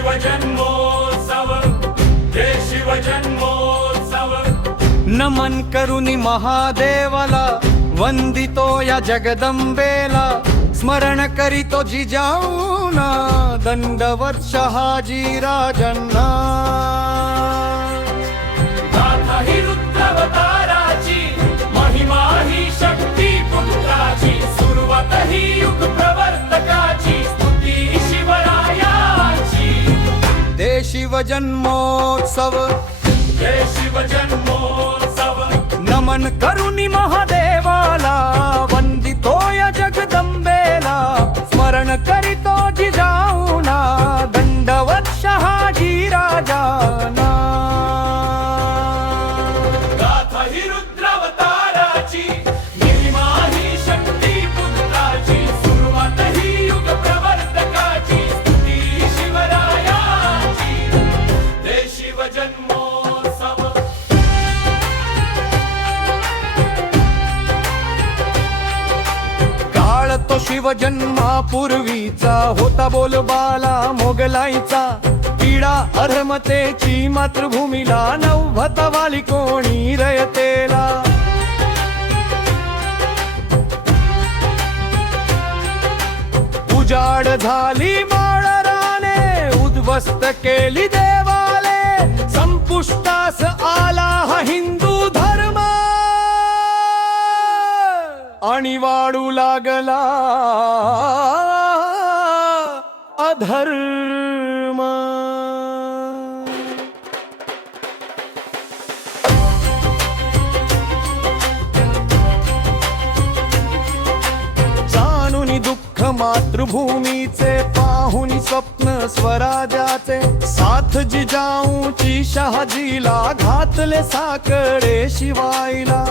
शिवजन्मोत्सव जय शिवजन्मोत्सव। नमन करुनी महादेवाला वंदितो या जगदंबेला स्मरण करीतो जिजाऊना दंडवत शहाजी राजांना। गाथा ही रुद्रावताराची महिमा ही शक्ती पुत्राची सुरुवात ही युग प्रवर्तकाची स्तुती शिवरायाची। ते शिवजन्मोत्सव जय शिवजन्मोत्सव। नमन करुनी महादेवाला वंदितो या जगदंबेला स्मरण करीतो जिजाऊना दंडवत शहाजी राजांना। गाथा ही रुद्रावताराची महिमा ही शक्ती पुत्राची सुरुवात ही युग प्रवर्तकाची स्तुती शिवरायाची। जय शिवजन्मोत्सव। काळ तो शिवजन्मापूर्वीचा होता बोलबाला मोगलाईचा पीडा अधर्मतेची मातृभूमीला नवभतवाली कोणी रयतेला। उजाड झाली माळराने उद्ध्वस्त केली देवाले संपुष्टास आला हा हिंदू धर्म आणि वाढू लागला अधर्म। जाणून दुःख मातृभूमीचे पाहुनी स्वप्न स्वराज्याचे साथ जिजाऊची शहाजीला घातले साकडे शिवायला।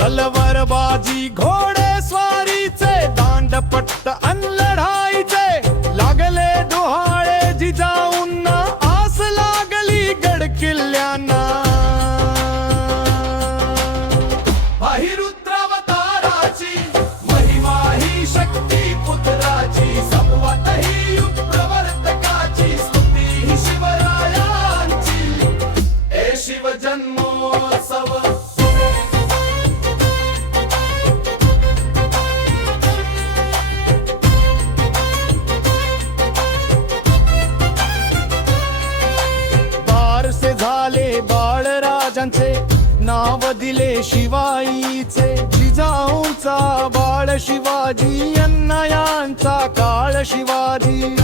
तलवारबाजी घोडेस्वारीचे दांडपट्ट अन लढाईचे लागले डोहाळे जिजाऊंना आस लागली गड किल्ल्यांना। ही रुद्रावताराची महिमा ही शक्ती पुत्राची संवाद ही युग प्रवर्तकाची स्तुती ही शिवरायांची। ए शिवजन्मोत्सव। बारसे झाले बाळराजांचे नाव दिले शिवाईचे जिजाऊंचा बाळ शिवाजी अण्णा यांचा काळ शिवाजी।